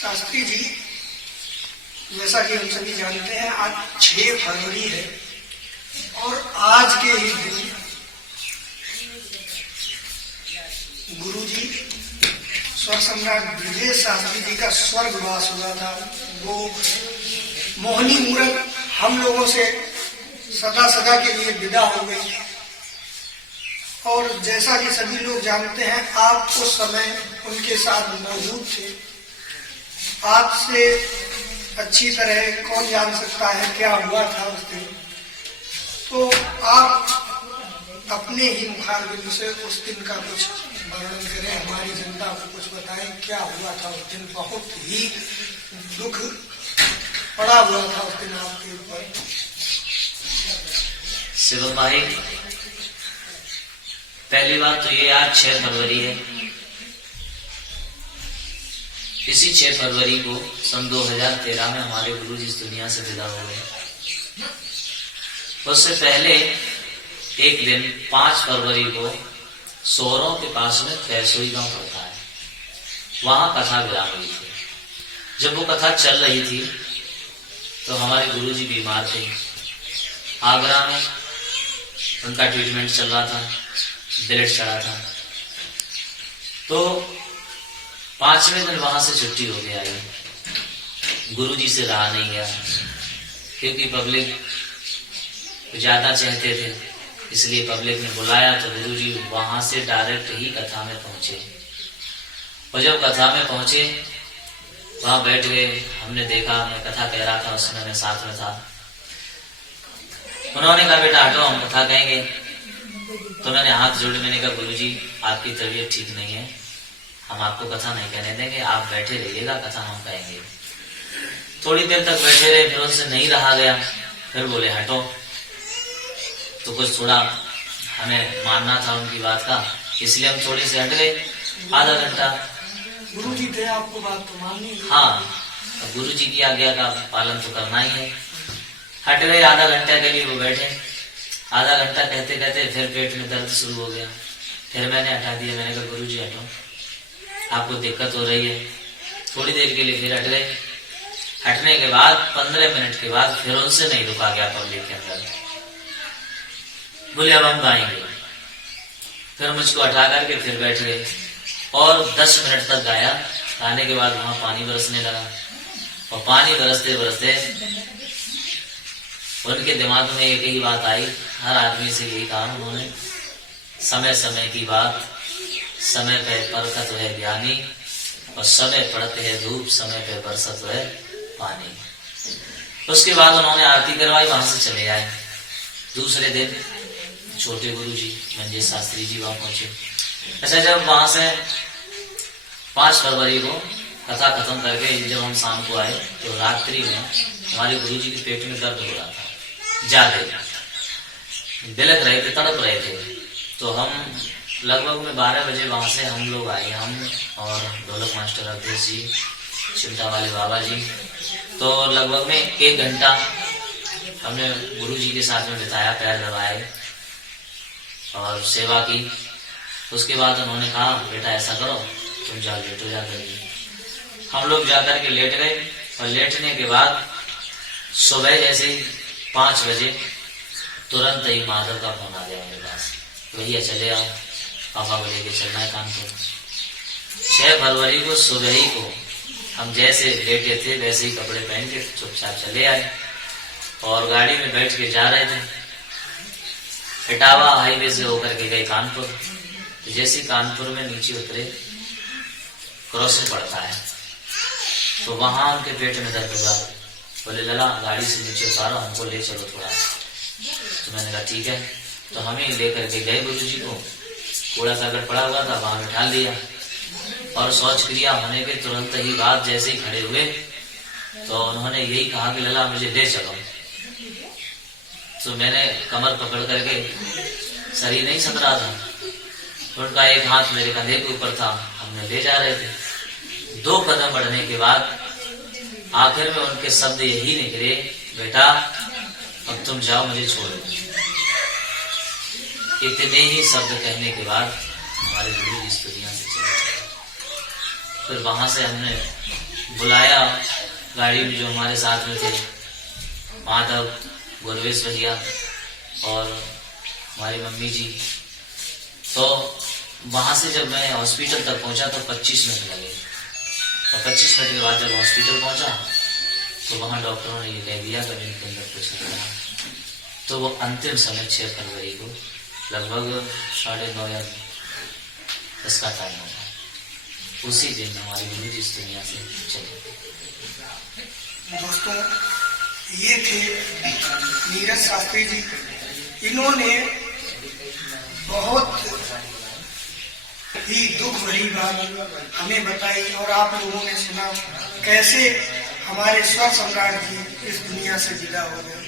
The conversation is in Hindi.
शास्त्री जी, जैसा कि हम सभी जानते हैं, आज 6 फरवरी है और आज के ही दिन गुरु जी स्वर सम्राट ब्रजेश शास्त्री जी का स्वर्गवास हुआ था। वो मोहिनी मूरत हम लोगों से सदा सदा के लिए विदा हो गई। और जैसा कि सभी लोग जानते हैं, आप उस समय उनके साथ मौजूद थे। आपसे अच्छी तरह कौन जान सकता है क्या हुआ था उस दिन। तो आप अपने ही मुखारबिंद से उस दिन का कुछ वर्णन करें, हमारी जनता को कुछ बताएं क्या हुआ था उस दिन। बहुत ही दुख पड़ा हुआ था उस दिन आपके ऊपर। शिवम भाई, पहली बात तो ये आज 6 फरवरी है। इसी 6 फरवरी को सन 2013 में हमारे गुरु जी इस दुनिया से विदा हो गए। उससे पहले एक दिन 5 फरवरी को सोहरों के पास में कैसोई गांव पड़ता है, वहां कथा विराम हुई थी। जब वो कथा चल रही थी तो हमारे गुरु जी बीमार थे। आगरा में उनका ट्रीटमेंट चल रहा था, ब्लड चढ़ा था। तो 5वें दिन वहां से छुट्टी हो गया है। गुरु जी से रहा नहीं गया, क्योंकि पब्लिक ज्यादा चाहते थे, इसलिए पब्लिक ने बुलाया तो गुरु जी वहां से डायरेक्ट ही कथा में पहुंचे। और जब कथा में पहुंचे, वहां बैठ गए। हमने देखा, मैं कथा कह रहा था, उसमें मैं साथ में था। उन्होंने कहा, बेटा हटो, हम कथा कहेंगे। तो मैंने हाथ जोड़े, मैंने कहा, गुरु जी आपकी तबीयत ठीक नहीं है, हम आपको कथा नहीं कहने देंगे, आप बैठे रहिएगा, कथा हम कहेंगे। थोड़ी देर तक बैठे रहे, फिर उनसे नहीं रहा गया। फिर बोले हटो। तो कुछ थोड़ा हमें मानना था उनकी बात का, इसलिए हम थोड़ी से हट गए। आधा घंटा गुरु जी थे, आपको बात तो माननी है। हाँ, गुरु जी की आज्ञा का पालन तो करना ही है। हट गए, आधा घंटा के लिए वो बैठे। आधा घंटा कहते कहते फिर पेट में दर्द शुरू हो गया। फिर मैंने हटा दिया, मैंने कहा, गुरु जी हटो, आपको दिक्कत हो रही है। थोड़ी देर के लिए फिर हट गए। हटने के बाद 15 मिनट के बाद फिर उनसे नहीं रुका गया पब्लिक के अंदर। बोले अब हम गाएंगे। फिर मुझको हटा करके फिर बैठ गए और 10 मिनट तक गाया। गाने के बाद वहां पानी बरसने लगा और पानी बरसते बरसते उनके दिमाग में एक ही बात आई। हर आदमी से यही कहा उन्होंने, समय समय की बात, समय पे परखत है ज्ञानी, और समय पड़ते है धूप, समय पे बरसत है पानी। उसके बाद उन्होंने आरती करवाई, वहां से चले आए। दूसरे दिन छोटे गुरु जी मंजेश शास्त्री जी वहां पहुंचे। अच्छा, जब वहां से 5 फरवरी को कथा खत्म करके जब हम शाम को आए तो रात्रि में हमारे गुरु जी के पेट में दर्द हो रहा था, ज्यादा बिलख रहे थे, तड़प रहे थे। तो हम लगभग में 12 बजे वहां से हम लोग आए, हम और ढोलक मास्टर अवधेश जी, चिंता वाले बाबा जी। तो लगभग में 1 घंटा हमने गुरु जी के साथ में बिताया, पैर दबाए और सेवा की। उसके बाद उन्होंने कहा, बेटा ऐसा करो, तुम जाओ लेटो जाकर। हम लोग जाकर के लेट गए और लेटने के बाद सुबह जैसे 5 बजे तुरंत ही माधव का फोन आ गया मेरे पास, भैया चले आओ, पापा को लेके चलना है कानपुर। 6 फरवरी को सुबह ही को हम जैसे लेटे थे वैसे ही कपड़े पहन के चुपचाप चले आए और गाड़ी में बैठ के जा रहे थे। इटावा हाईवे से होकर के गए कानपुर। तो जैसे कानपुर में नीचे उतरे, क्रॉसिंग पड़ता है, तो वहां उनके पेट में दर्द हुआ। बोले लला गाड़ी से नीचे उतारो, हमको ले चलो थोड़ा। तो मैंने कहा ठीक है। तो हमें लेकर के गए गुरु जी को। कूड़ा करकट पड़ा हुआ था, वहां बिठा लिया और शौच क्रिया होने के तुरंत ही बाद जैसे ही खड़े हुए तो उन्होंने यही कहा कि लला मुझे ले चलो। तो मैंने कमर पकड़ करके, शरीर नहीं सक रहा था, उनका एक हाथ मेरे कंधे के ऊपर था, हमने ले जा रहे थे। 2 कदम बढ़ने के बाद आखिर में उनके शब्द यही निकले, बेटा अब तुम जाओ, मुझे छोड़ दो। इतने ही शब्द कहने के बाद हमारे गुरु इस दुनिया से चले गए। फिर वहां से हमने बुलाया गाड़ी में, जो हमारे साथ में थे, माधव, गुरवेश भैया और हमारी मम्मी जी। तो वहां से जब मैं हॉस्पिटल तक पहुंचा तो 25 मिनट लगे, और 25 मिनट के बाद जब हॉस्पिटल पहुंचा तो वहां डॉक्टरों ने ये कह दिया कि इनके अंदर कुछ नहीं रहा। तो वो अंतिम समय 6 फरवरी को लगभग 9:30 या 10 का टाइम होगा, उसी दिन हमारी मम्मी जी इस दुनिया से चले गए। दोस्तों, ये थे नीरज शास्त्री जी। इन्होंने बहुत ही दुख भरी बात हमें बताई और आप लोगों ने सुना कैसे हमारे स्वर सम्राट जी इस दुनिया से विदा हो गए।